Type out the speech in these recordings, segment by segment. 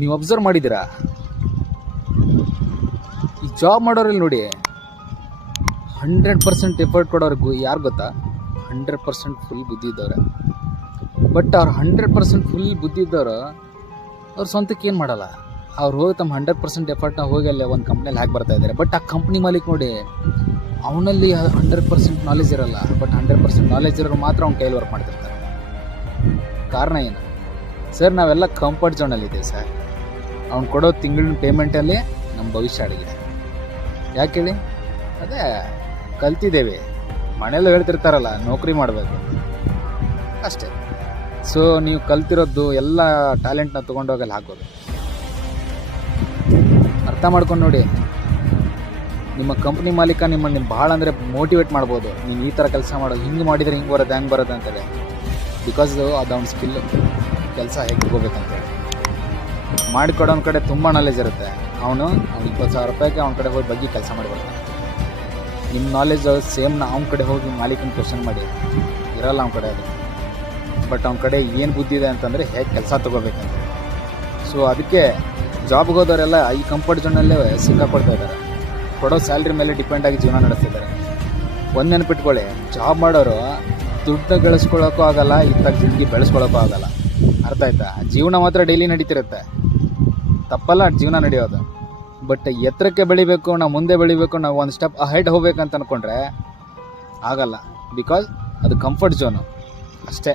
ನೀವು ಅಬ್ಸರ್ವ್ ಮಾಡಿದ್ದೀರಾ? ಈ ಜಾಬ್ ಮಾಡೋರಲ್ಲಿ ನೋಡಿ 100% ಎಫರ್ಟ್ ಕೊಡೋರ್ಗು ಯಾರು ಗೊತ್ತಾ? 100% ಫುಲ್ ಬುದ್ಧಿ ಇದ್ದವ್ರೆ. ಬಟ್ ಅವ್ರು 100% ಫುಲ್ ಬುದ್ಧಿ ಇದ್ದವರು ಅವ್ರು ಸ್ವಂತಕ್ಕೆ ಏನು ಮಾಡಲ್ಲ. ಅವ್ರು ಹೋಗಿ ತಮ್ಮ 100% ಎಫರ್ಟ್ನ ಹೋಗಿ ಅಲ್ಲಿ ಒಂದು ಕಂಪ್ನಿಯಲ್ಲಿ ಹಾಕಿ ಬರ್ತಾ ಇದ್ದಾರೆ. ಬಟ್ ಆ ಕಂಪ್ನಿ ಮಾಲೀಕ್ ನೋಡಿ, ಅವನಲ್ಲಿ 100% ನಾಲೆಜ್ ಇರಲ್ಲ. ಬಟ್ 100% ನಾಲೆಜ್ ಇರೋರು ಮಾತ್ರ ಅವ್ನ ಕೈಯಲ್ಲಿ ವರ್ಕ್ ಮಾಡ್ತಿರ್ತಾರೆ. ಕಾರಣ ಏನು ಸರ್? ನಾವೆಲ್ಲ ಕಂಫರ್ಟ್ ಝೋನಲ್ಲಿದ್ದೀವಿ ಸರ್. ಅವ್ನು ಕೊಡೋ ತಿಂಗಳಿನ ಪೇಮೆಂಟಲ್ಲಿ ನಮ್ಮ ಭವಿಷ್ಯ ಅಡಗಿದೆ. ಯಾಕೆ ಹೇಳಿ? ಅದೇ ಕಲ್ತಿದ್ದೇವೆ. ಮನೆಯಲ್ಲೂ ಹೇಳ್ತಿರ್ತಾರಲ್ಲ, ನೌಕರಿ ಮಾಡಬೇಕು ಅಷ್ಟೇ. ಸೊ ನೀವು ಕಲ್ತಿರೋದು ಎಲ್ಲ ಟ್ಯಾಲೆಂಟ್ನ ತೊಗೊಂಡೋಗಲ್ಲಿ ಹಾಕೋದು. ಅರ್ಥ ಮಾಡ್ಕೊಂಡು ನೋಡಿ. ನಿಮ್ಮ ಕಂಪ್ನಿ ಮಾಲೀಕ ನಿಮ್ಮನ್ನು ಭಾಳ ಅಂದರೆ ಮೋಟಿವೇಟ್ ಮಾಡ್ಬೋದು. ನೀವು ಈ ಥರ ಕೆಲಸ ಮಾಡೋದು, ಹಿಂಗೆ ಮಾಡಿದರೆ ಹಿಂಗೆ ಬರೋದು, ಹ್ಯಾಂಗೆ ಬರೋದು ಅಂತೇಳಿ. ಬಿಕಾಸ್ ಅದು ಅವ್ನ ಸ್ಕಿಲ್, ಕೆಲಸ ಹೇಗೆ ತಗೋಬೇಕಂತೇಳಿ ಮಾಡಿಕೊಡೋನ ಕಡೆ ತುಂಬ ನಾಲೆಜ್ ಇರುತ್ತೆ. ಅವ್ನು 20,000 ರೂಪಾಯಿಗೆ ಅವ್ನ ಕಡೆ ಹೋಗಿ ಬಗ್ಗೆ ಕೆಲಸ ಮಾಡಿ ಬರ್ತಾನೆ. ನಿಮ್ಮ ನಾಲೆಜ್ ಸೇಮ್ನ ಅವ್ನ ಕಡೆ ಹೋಗಿ ಮಾಲೀಕನ ಕ್ವಶನ್ ಮಾಡಿ ಇರಲ್ಲ ಅವ್ನ ಕಡೆ ಅದು. ಬಟ್ ಅವ್ನ ಕಡೆ ಏನು ಬುದ್ಧಿ ಇದೆ ಅಂತಂದರೆ ಹೇಗೆ ಕೆಲಸ ತೊಗೋಬೇಕಂತ. ಸೊ ಅದಕ್ಕೆ ಜಾಬ್ಗೆ ಹೋದವರೆಲ್ಲ ಈ ಕಂಫರ್ಟ್ ಝೋನಲ್ಲೇ ಸಿಕ್ಕಾಕೊಳ್ತಾ ಇದ್ದಾರೆ. ಕೊಡೋ ಸ್ಯಾಲ್ರಿ ಮೇಲೆ ಡಿಪೆಂಡಾಗಿ ಜೀವನ ನಡೆಸ್ತಿದ್ದಾರೆ. ಒಂದು ನೆನಪಿಟ್ಕೊಳ್ಳಿ, ಜಾಬ್ ಮಾಡೋರು ದುಡ್ಡು ಗಳಿಸ್ಕೊಳ್ಳೋಕ್ಕೂ ಆಗಲ್ಲ, ಇತ್ತಾಗ ಜಿಂದಗಿ ಬೆಳೆಸ್ಕೊಳ್ಳೋಕ್ಕೂ ಆಗಲ್ಲ. ಅರ್ಥ ಆಯ್ತಾ? ಜೀವನ ಮಾತ್ರ ಡೈಲಿ ನಡೀತಿರುತ್ತೆ, ತಪ್ಪಲ್ಲ ಜೀವನ ನಡೆಯೋದು. ಬಟ್ ಎತ್ತರಕ್ಕೆ ಬೆಳಿಬೇಕು, ನಾವು ಮುಂದೆ ಬೆಳಿಬೇಕು, ನಾವು ಒಂದು ಸ್ಟೆಪ್ ಅಹೆಡ್ ಹೋಗ್ಬೇಕಂತ ಅಂದ್ಕೊಂಡ್ರೆ ಆಗಲ್ಲ. ಬಿಕಾಸ್ ಅದು ಕಂಫರ್ಟ್ ಝೋನು ಅಷ್ಟೇ.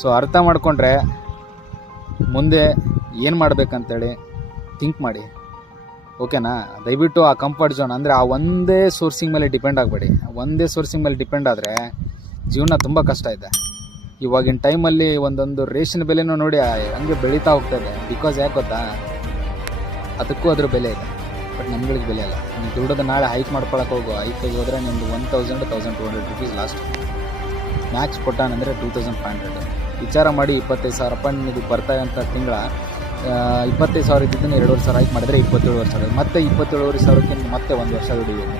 ಸೊ ಅರ್ಥ ಮಾಡಿಕೊಂಡ್ರೆ ಮುಂದೆ ಏನು ಮಾಡಬೇಕಂತೇಳಿ ಥಿಂಕ್ ಮಾಡಿ. ಓಕೆನಾ? ದಯವಿಟ್ಟು ಆ ಕಂಫರ್ಟ್ ಝೋನ್ ಅಂದರೆ ಆ ಒಂದೇ ಸೋರ್ಸಿಂಗ್ ಮೇಲೆ ಡಿಪೆಂಡ್ ಆಗಬೇಡಿ. ಒಂದೇ ಸೋರ್ಸಿಂಗ್ ಮೇಲೆ ಡಿಪೆಂಡ್ ಆದರೆ ಜೀವನ ತುಂಬ ಕಷ್ಟ ಇದೆ. ಇವಾಗಿನ ಟೈಮಲ್ಲಿ ಒಂದೊಂದು ರೇಷನ್ ಬೆಲೆನೂ ನೋಡಿ ಹಂಗೆ ಬೆಳೀತಾ ಹೋಗ್ತಾ ಇದೆ. ಬಿಕಾಸ್ ಯಾಕೆ ಗೊತ್ತಾ? ಅದಕ್ಕೂ ಅದ್ರ ಬೆಲೆ ಇದೆ, ಬಟ್ ನಮ್ಗಳಿಗೆ ಬೆಲೆ ಇಲ್ಲ. ನೀವು ದುಡ್ಡೋದು ನಾಳೆ ಹೈಕ್ ಮಾಡ್ಕೊಳಕ್ಕೆ ಹೈಕಿಗೆ ಹೋದರೆ ನಿಮ್ಮದು 1,000-1,200 ರೂಪೀಸ್ ಲಾಸ್ಟ್. ಮ್ಯಾಕ್ಸ್ ಕೊಟ್ಟಾನಂದರೆ 2,500. ವಿಚಾರ ಮಾಡಿ, 25,000 ರೂಪಾಯಿ ನಿಮಗೆ ಬರ್ತಾ ಅಂತ ತಿಂಗಳ 25,000 ಇದ್ದಿದ್ದನ್ನು 2,500 ಹೈಕ್ ಮಾಡಿದರೆ 27,000. ಮತ್ತೆ 27,500ಕ್ಕೆ ಮತ್ತೆ 1 ವರ್ಷ ದುಡಿಬೇಕು.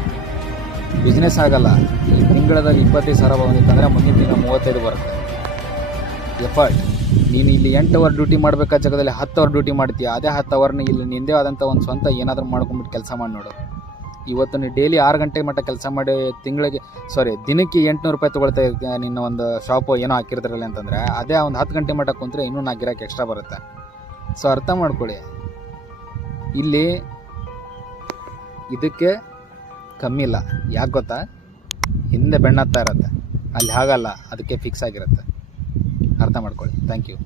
ಬಿಸ್ನೆಸ್ ಆಗಲ್ಲ. ಈ ತಿಂಗಳಲ್ಲಿ 25,000 ಬಂದಿತ್ತಂದರೆ ಮುಂದಿನ ತಿಂಗಳು 35 ಬರುತ್ತೆ. ಎಫರ್ಟ್. ನೀನು ಇಲ್ಲಿ 8 ಅವರ್ ಡ್ಯೂಟಿ ಮಾಡಬೇಕಾದ ಜಾಗದಲ್ಲಿ 10 ಅವರ್ ಡ್ಯೂಟಿ ಮಾಡ್ತೀಯ. ಅದೇ 10 ಅವರ್ನ ಇಲ್ಲಿ ನಿಂದೇ ಆದಂಥ ಒಂದು ಸ್ವಂತ ಏನಾದರೂ ಮಾಡ್ಕೊಂಬಿಟ್ಟು ಕೆಲಸ ಮಾಡಿ ನೋಡು. ಇವತ್ತು ನೀವು ಡೈಲಿ 6 ಗಂಟೆ ಮಟ್ಟ ಕೆಲಸ ಮಾಡಿ ದಿನಕ್ಕೆ 800 ರೂಪಾಯಿ ತೊಗೊಳ್ತಾ ನಿನ್ನ ಒಂದು ಶಾಪು ಏನೋ ಹಾಕಿರ್ತಾರಲ್ಲ ಅಂತಂದರೆ, ಅದೇ ಒಂದು 10 ಗಂಟೆ ಮಟ್ಟ ಕುಂತ್ರೆ ಇನ್ನೂ 4 ಗಿರಾಕಿ ಎಕ್ಸ್ಟ್ರಾ ಬರುತ್ತೆ. ಸೊ ಅರ್ಥ ಮಾಡ್ಕೊಳ್ಳಿ, ಇಲ್ಲಿ ಇದಕ್ಕೆ ಕಮ್ಮಿ ಇಲ್ಲ. ಯಾಕೆ ಗೊತ್ತಾ? ಹಿಂದೆ ಬೆಣ್ಣತ್ತಾ ಇರುತ್ತೆ, ಅಲ್ಲಿ ಹಾಗಲ್ಲ, ಅದಕ್ಕೆ ಫಿಕ್ಸ್ ಆಗಿರುತ್ತೆ. ಅರ್ಥ ಮಾಡ್ಕೊಳ್ಳಿ. Thank you.